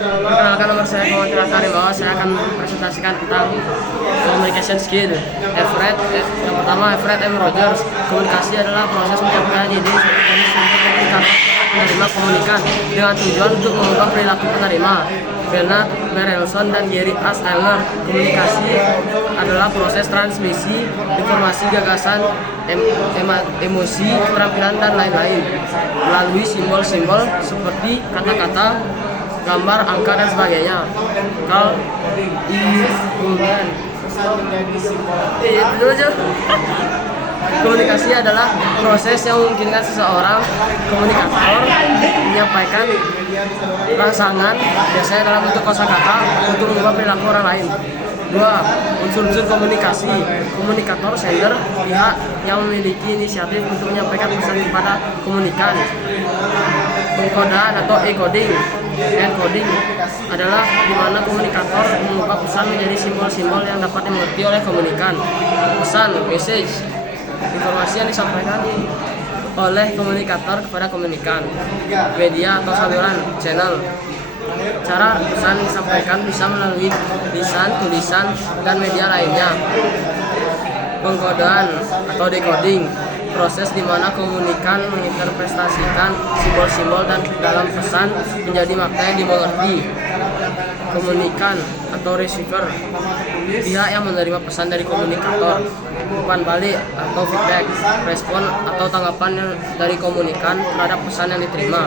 Perkenalkan, nama saya Muhammad Karim. Saya akan presentasikan tentang communication skill. Yang pertama, Everett M. Rogers. Komunikasi adalah proses menyampaikan ide penerima komunikan dengan tujuan untuk mengubah perilaku penerima. Bernard Berelson dan Gary A. Steiner. Komunikasi adalah proses transmisi informasi, gagasan, emosi, keterampilan, dan lain-lain melalui simbol-simbol seperti kata-kata, gambar, angka, dan sebagainya. Carl E. Ullman. Itu aja. Komunikasi adalah proses yang memungkinkan seseorang komunikator menyampaikan rangsangan, biasanya dalam bentuk kosakata, untuk mengubah perilaku orang lain. 2. Unsur-unsur komunikasi. Komunikator, sender, pihak yang memiliki inisiatif untuk menyampaikan pesan kepada komunikan. Pengkodaan atau encoding. Encoding adalah di mana komunikator mengubah pesan menjadi simbol-simbol yang dapat dimengerti oleh komunikan. Pesan, message, informasi yang disampaikan oleh komunikator kepada komunikan. Media atau saluran, channel. Cara pesan disampaikan bisa melalui lisan, tulisan, dan media lainnya. Pengkodaan atau decoding, proses di mana komunikan menginterpretasikan simbol-simbol dan dalam pesan menjadi makna yang dimengerti. Komunikan atau receiver, pihak yang menerima pesan dari komunikator. Umpan balik atau feedback, respon atau tanggapan dari komunikan terhadap pesan yang diterima.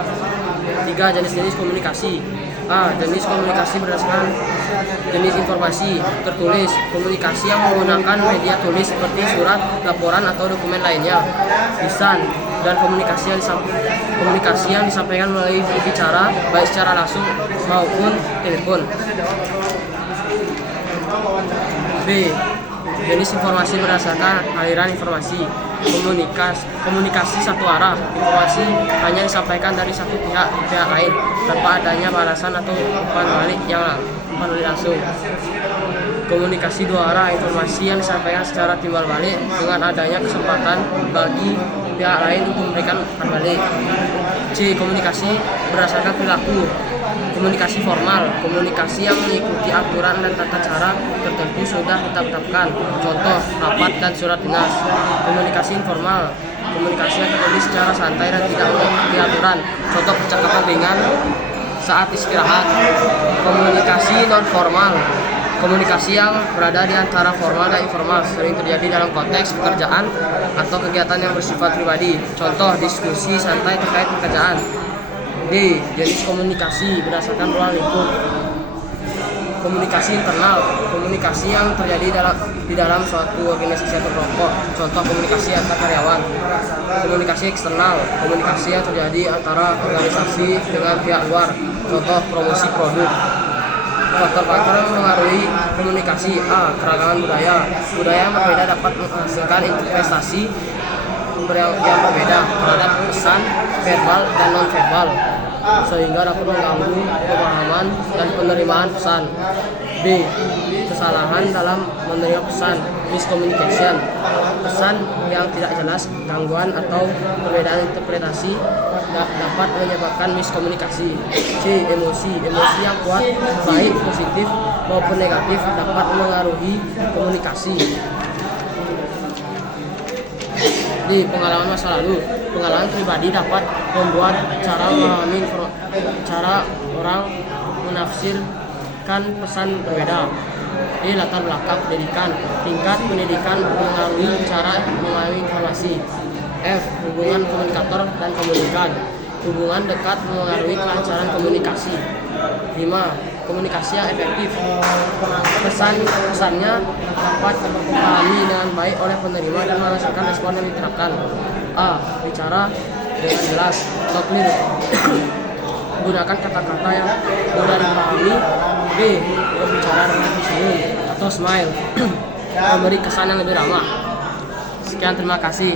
3. Jenis-jenis komunikasi. A. Jenis komunikasi berdasarkan jenis informasi tertulis, komunikasi yang menggunakan media tulis seperti surat, laporan, atau dokumen lainnya. Lisan, dan komunikasi yang disampaikan melalui bicara, baik secara langsung maupun telepon. B. Jenis informasi berdasarkan aliran informasi. Komunikasi satu arah, informasi hanya disampaikan dari satu pihak ke pihak lain tanpa adanya balasan atau umpan balik langsung. Komunikasi dua arah, informasi yang disampaikan secara timbal balik dengan adanya kesempatan bagi pihak lain untuk memberikan umpan balik. C. Komunikasi berdasarkan perilaku. Komunikasi formal, komunikasi yang mengikuti aturan dan tata cara tertentu sudah ditetapkan, contoh rapat dan surat dinas. Komunikasi informal, komunikasi yang tertulis secara santai dan tidak mengikuti aturan, contoh percakapan ringan saat istirahat. Komunikasi non formal, komunikasi yang berada di antara formal dan informal, sering terjadi dalam konteks pekerjaan atau kegiatan yang bersifat pribadi, contoh diskusi santai terkait pekerjaan. D. Jenis komunikasi berdasarkan ruang lingkup. Komunikasi internal, komunikasi yang terjadi di dalam suatu organisasi atau kelompok, contoh komunikasi antar karyawan. Komunikasi eksternal, komunikasi yang terjadi antara organisasi dengan pihak luar, contoh promosi produk. Faktor-faktor yang mempengaruhi komunikasi. A. Keragaman budaya. Budaya yang berbeda dapat menghasilkan interpretasi yang berbeda terhadap pesan verbal dan non-verbal, sehingga dapat mengganggu pemahaman dan penerimaan pesan. B. Kesalahan dalam menerima pesan, miscommunication. Pesan yang tidak jelas, gangguan atau perbedaan interpretasi dapat menyebabkan miskomunikasi. C. Emosi yang kuat, baik positif maupun negatif, dapat mengaruhi komunikasi. Di pengalaman masa lalu, pengalaman pribadi dapat membuat cara orang menafsirkan pesan berbeda. Di latar belakang pendidikan, tingkat pendidikan mengaruhi cara memahami informasi. F. Hubungan komunikator dan komunikan, hubungan dekat mengaruhi kelancaran komunikasi. 5. Komunikasi yang efektif, pesannya dapat dipahami dengan baik oleh penerima dan menghasilkan respon yang diterapkan. A. Bicara dengan jelas atau clear, gunakan kata-kata yang mudah dipahami. B. Berbicara dengan senyum atau smile, memberi kesan yang lebih ramah. Sekian, terima kasih.